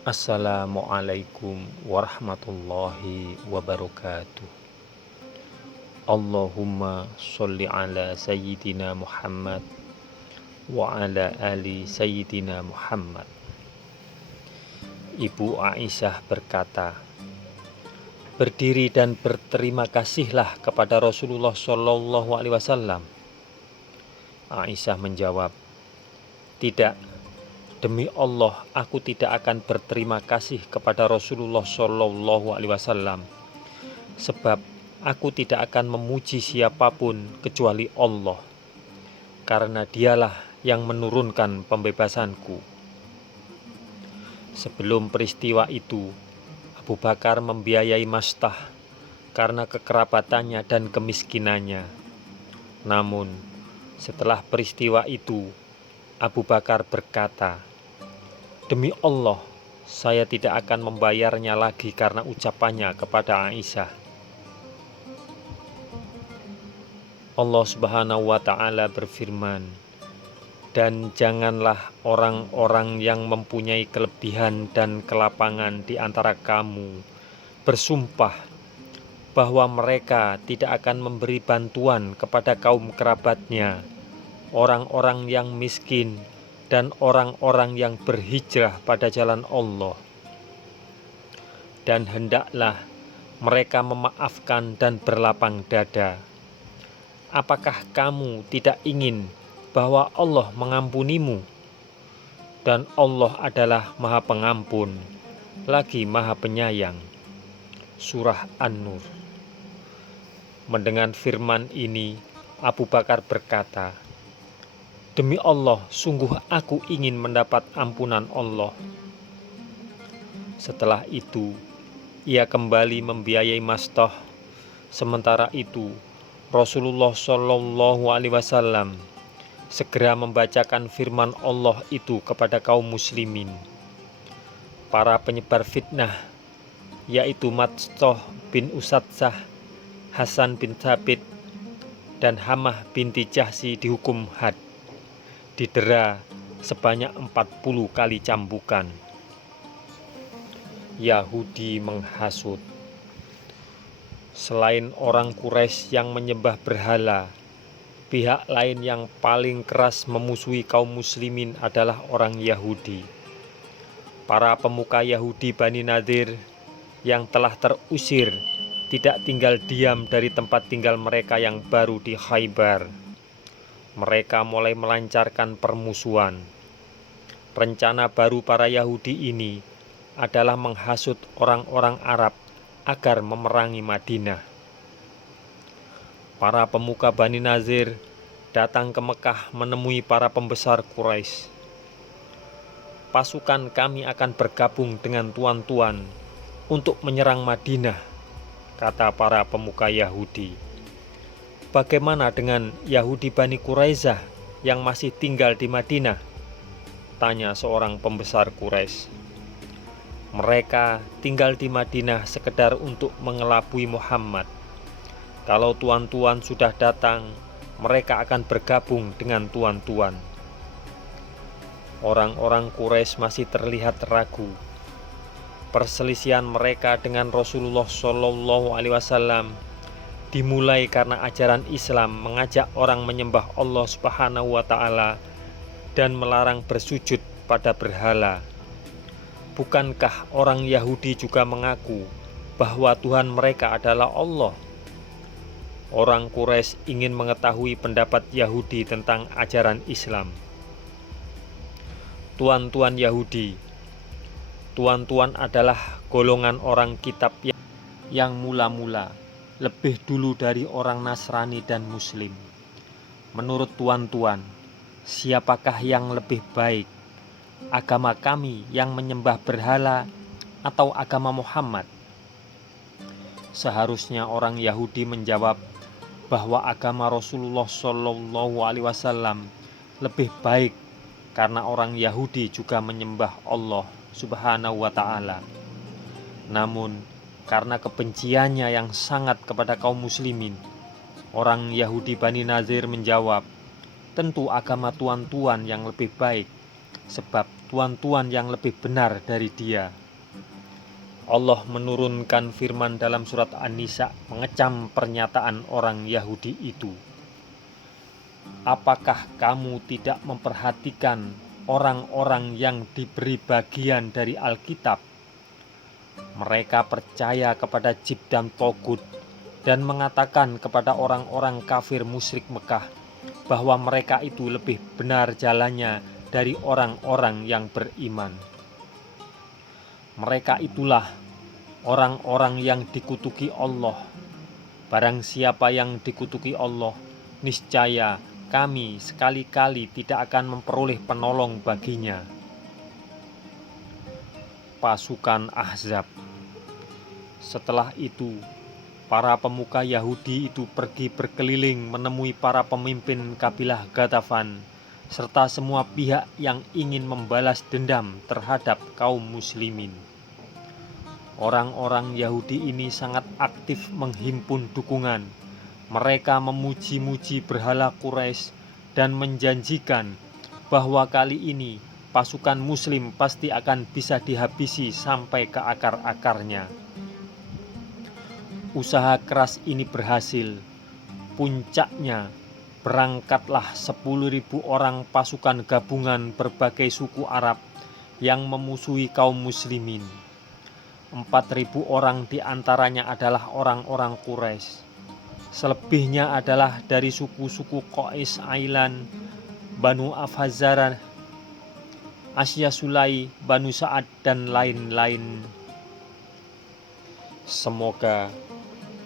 Assalamualaikum warahmatullahi wabarakatuh. Allahumma sholli ala sayyidina Muhammad wa ala ali sayyidina Muhammad. Ibu Aisyah berkata, berdiri dan berterima kasihlah kepada Rasulullah Shallallahu Alaihi Wasallam. Aisyah menjawab, tidak, demi Allah aku tidak akan berterima kasih kepada Rasulullah Shallallahu Alaihi Wasallam, sebab aku tidak akan memuji siapapun kecuali Allah, karena dialah yang menurunkan pembebasanku. Sebelum peristiwa itu, Abu Bakar membiayai Mastah karena kekerabatannya dan kemiskinannya. Namun, setelah peristiwa itu, Abu Bakar berkata, demi Allah, saya tidak akan membayarnya lagi karena ucapannya kepada Aisyah. Allah Subhanahu wa Ta'ala berfirman, dan janganlah orang-orang yang mempunyai kelebihan dan kelapangan di antara kamu bersumpah bahwa mereka tidak akan memberi bantuan kepada kaum kerabatnya, orang-orang yang miskin, dan orang-orang yang berhijrah pada jalan Allah. Dan hendaklah mereka memaafkan dan berlapang dada. Apakah kamu tidak ingin bahwa Allah mengampunimu? Dan Allah adalah Maha Pengampun, lagi Maha Penyayang. Surah An-Nur. Mendengar firman ini, Abu Bakar berkata, demi Allah, sungguh aku ingin mendapat ampunan Allah. Setelah itu, ia kembali membiayai Mastah. Sementara itu, Rasulullah Shallallahu Alaihi Wasallam segera membacakan firman Allah itu kepada kaum muslimin. Para penyebar fitnah, yaitu Mastah bin Usadsah, Hasan bin Thabit, dan Hamah binti Jahsi dihukum had, didera sebanyak 40 kali cambukan. Yahudi menghasut. Selain orang Quraisy yang menyembah berhala, pihak lain yang paling keras memusuhi kaum muslimin adalah orang Yahudi. Para pemuka Yahudi Bani Nadir yang telah terusir tidak tinggal diam dari tempat tinggal mereka yang baru di Khaybar. Mereka mulai melancarkan permusuhan. Rencana baru para Yahudi ini adalah menghasut orang-orang Arab agar memerangi Madinah. Para pemuka Bani Nazir datang ke Mekah menemui para pembesar Quraisy. Pasukan kami akan bergabung dengan tuan-tuan untuk menyerang Madinah, kata para pemuka Yahudi. Bagaimana dengan Yahudi Bani Quraisyah yang masih tinggal di Madinah? Tanya seorang pembesar Quraisy. Mereka tinggal di Madinah sekedar untuk mengelabui Muhammad. Kalau tuan-tuan sudah datang, mereka akan bergabung dengan tuan-tuan. Orang-orang Quraisy masih terlihat ragu. Perselisihan mereka dengan Rasulullah Shallallahu Alaihi Wasallam dimulai karena ajaran Islam mengajak orang menyembah Allah Subhanahu wa Ta'ala dan melarang bersujud pada berhala. Bukankah orang Yahudi juga mengaku bahwa Tuhan mereka adalah Allah? Orang Quraisy ingin mengetahui pendapat Yahudi tentang ajaran Islam. Tuan-tuan Yahudi. Tuan-tuan adalah golongan orang kitab yang mula-mula lebih dulu dari orang Nasrani dan Muslim. Menurut tuan-tuan, siapakah yang lebih baik? Agama kami yang menyembah berhala atau agama Muhammad? Seharusnya orang Yahudi menjawab bahwa agama Rasulullah Shallallahu Alaihi Wasallam lebih baik karena orang Yahudi juga menyembah Allah Subhanahu wa Ta'ala. Namun karena kebenciannya yang sangat kepada kaum muslimin, orang Yahudi Bani Nazir menjawab, tentu agama tuan-tuan yang lebih baik, sebab tuan-tuan yang lebih benar dari dia. Allah menurunkan firman dalam surat An-Nisa mengecam pernyataan orang Yahudi itu. Apakah kamu tidak memperhatikan orang-orang yang diberi bagian dari Alkitab? Mereka percaya kepada Jib dan Togut dan mengatakan kepada orang-orang kafir musyrik Mekah bahwa mereka itu lebih benar jalannya dari orang-orang yang beriman. Mereka itulah orang-orang yang dikutuki Allah. Barang siapa yang dikutuki Allah, niscaya kami sekali-kali tidak akan memperoleh penolong baginya. Pasukan Ahzab. Setelah itu, para pemuka Yahudi itu pergi berkeliling menemui para pemimpin kabilah Ghatafan serta semua pihak yang ingin membalas dendam terhadap kaum muslimin. Orang-orang Yahudi ini sangat aktif menghimpun dukungan. Mereka memuji-muji berhala Quraisy dan menjanjikan bahwa kali ini pasukan muslim pasti akan bisa dihabisi sampai ke akar-akarnya. Usaha keras ini berhasil. Puncaknya, berangkatlah 10.000 orang pasukan gabungan berbagai suku Arab yang memusuhi kaum muslimin. 4.000 orang diantaranya adalah orang-orang Quraisy. Selebihnya adalah dari suku-suku Qais Ailan, Banu Afhazara, Asya Sulai, Banu Sa'ad, dan lain-lain. Semoga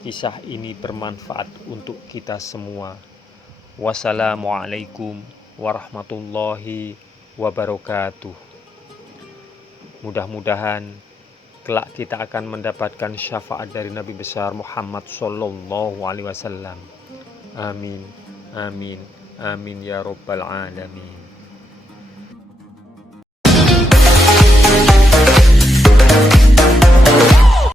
kisah ini bermanfaat untuk kita semua. Wassalamualaikum warahmatullahi wabarakatuh. Mudah-mudahan kelak kita akan mendapatkan syafaat dari Nabi besar Muhammad Sallallahu Alaihi Wasallam. Amin, amin, amin ya Rabbal Alamin.